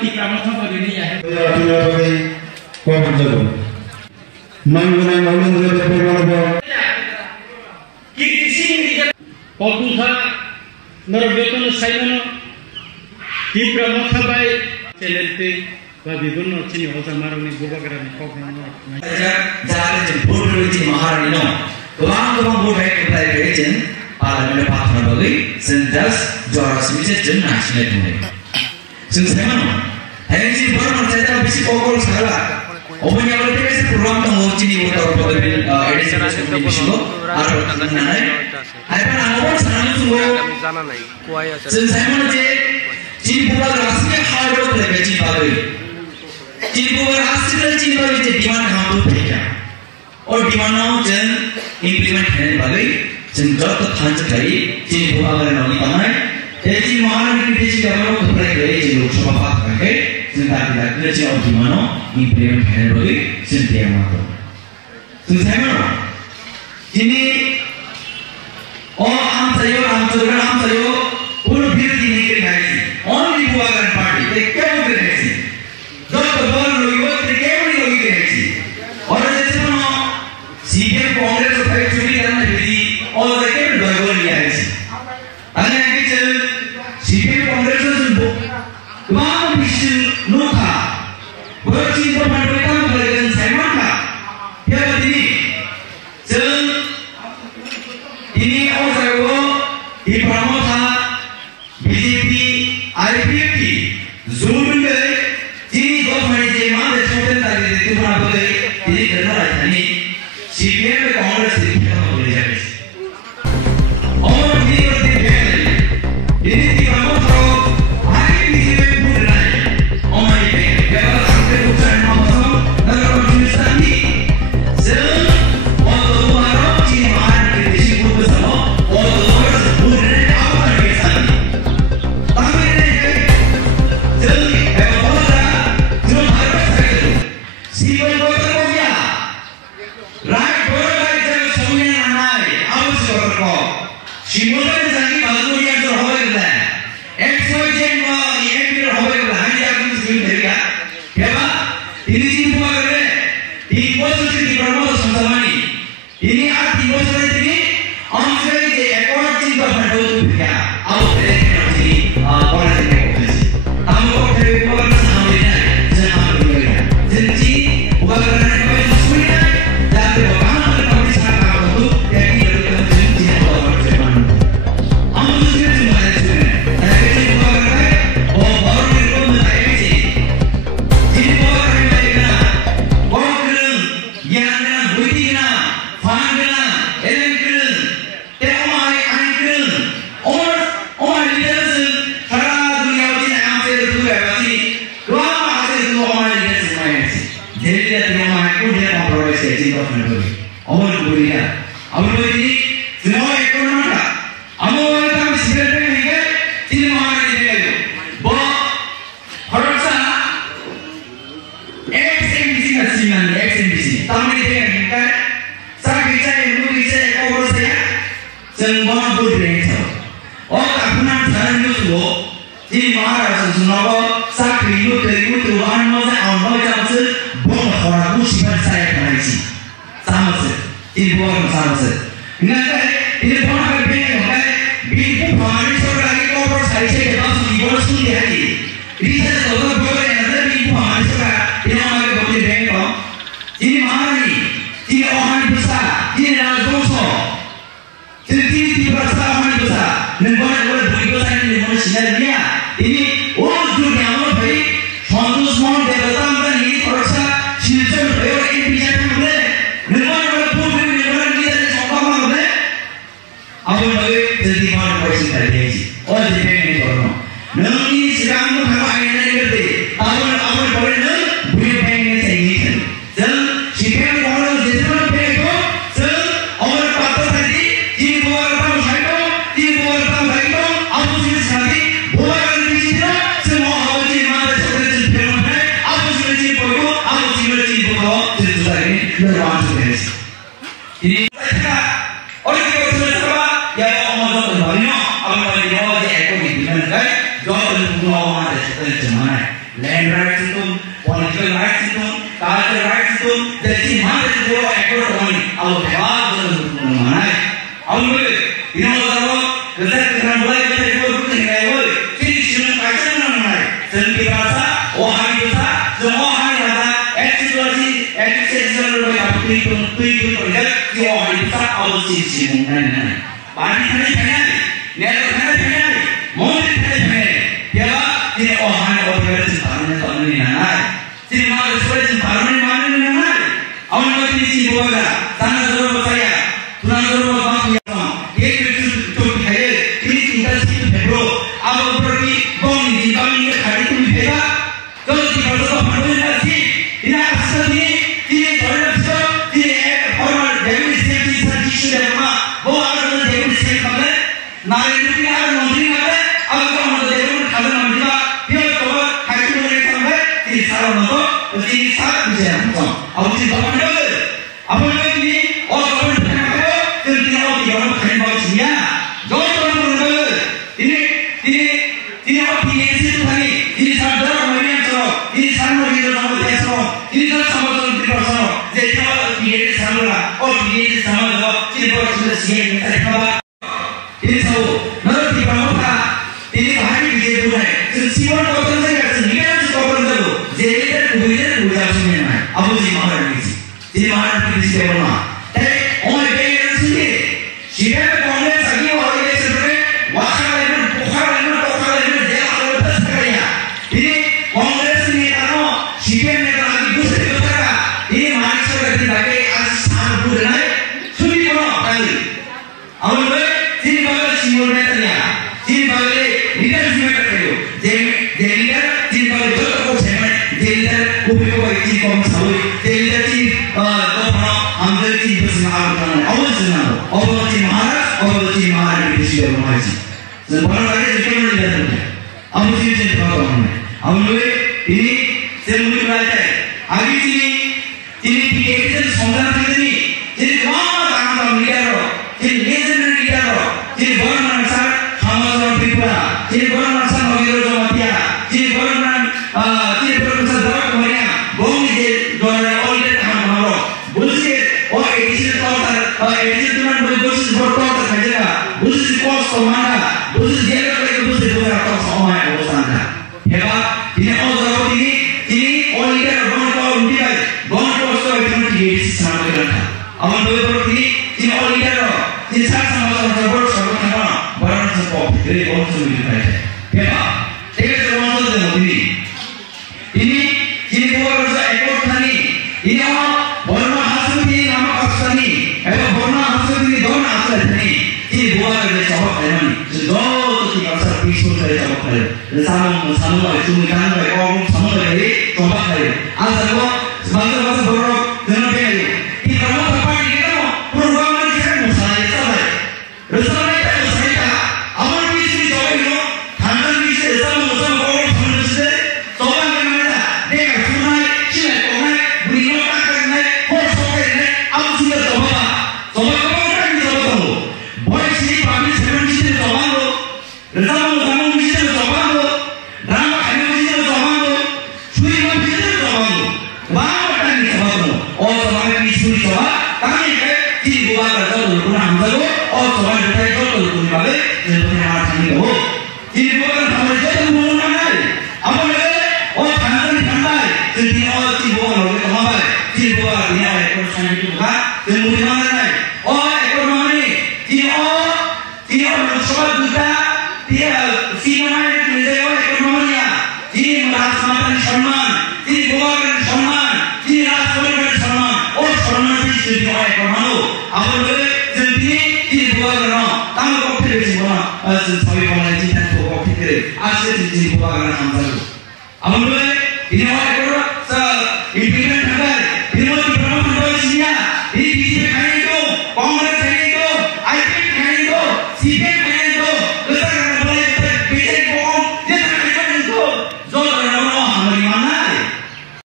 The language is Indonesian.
tiga macam begini ya. Pokoknya Norwegian Simon tiga macam baik celente babi gunung sini hoza maroni buka kerana pokoknya. Jangan jemput di Maharani no. Kebang buka apply kerja. Parliament partner bagi sendas juara semicet jen nasional ini. Sensema, hari ini baru mencatat bisi pokok segala. Omnya kalau kita sih program menguji di utara pada edisi komisi itu, ada tekanan naik. Apa nama sana itu? Sensema je, jadi bukan rasanya hard work lagi jadi bagi. Jadi bukan rasanya jadi bagi jadi demand kamu punya. Or demand jen implement hari bagi. Jenjot tertanjak dari jadi bukan orang ini. Jadi mana ni kita cakap orang tu pergi jadi loksawa pakai, jentak kita kerja orang di mana implement hari bagi sentiasa macam. Sensai mana? Jadi am sayo, puluh biru di negeri hari. Orang di bukan parti, mereka bukan hari. Jauh terbaru logi, mereka bukan hari. Orang jadi mana? CPM Congress tu hari curi dalam hari. All the game is going to be and then it's CPM Congress is book. One mission no car. Working for my become President Simon. Here ini. So ini also di promote BJP IPP Zoom ini ini government je mana sesuatu tadi itu mana boleh ini kerana ini CPM Congress itu boleh jadi. Ini di kamu tahu, hari ini saya pun naik. Oh my God, kalau sampai bukan mahu, negara Indonesia ini, semua orang di mana kita sibuk bersama, orang sebut ini apa lagi sana. Tapi ini, jadi kalau orang cuma harus saya, sibuk bersama dia, right? Orang jadi semuanya naik, harus berkor. Sibuk jadi baru dia terhormat. XYZ ini yang hormat hanya aku sendiri berikan. Kenapa? Ini jiwa kerana di posisi di promosi sama ini. Ini arti posisi ini, angsa ini ekor jiwa pada berikan. Awak terkena orang yang posisi. Tamu terkena sama ini, jangan berikan. Janji bukan kerana kau sudah, tapi bagaimana kau bisa kau yang ini adalah janji Allah berfirman. Amun sudah semua itu. Ini oleh sebab yang orang orang banyak, orang banyak yang ekor ini kan, jauh lebih mudah orang ada seperti mana. land rights itu, political rights itu, cultural rights itu, jadi mana itu ekor orang awal hebat betul mana? Awal ini orang kerja kerja mulai kita itu betul ni awal, jadi semua kajian mana? Sendiri bahasa, orang bahasa, semua orang ada eksekusi mulai tapi itu project di orang bahasa awal sih mana? Bagi mana? Ni Mungkin ya, ini orang orang sekarang tahun ini nanti, sini malu sekarang tahun ini mana nanti, awak nak ini siapa? Tanah dulu saya, tulang dulu bang ya, ye itu kaya, ini tinggal situ bro, awak pergi bong di kami ini hari itu beda, kalau di pasar apa nasi, ini asal ini orang asal, ini orang dari sini sini sudah rumah, bawa orang dari sini mana, nari itu ni orang nanti mana. Ini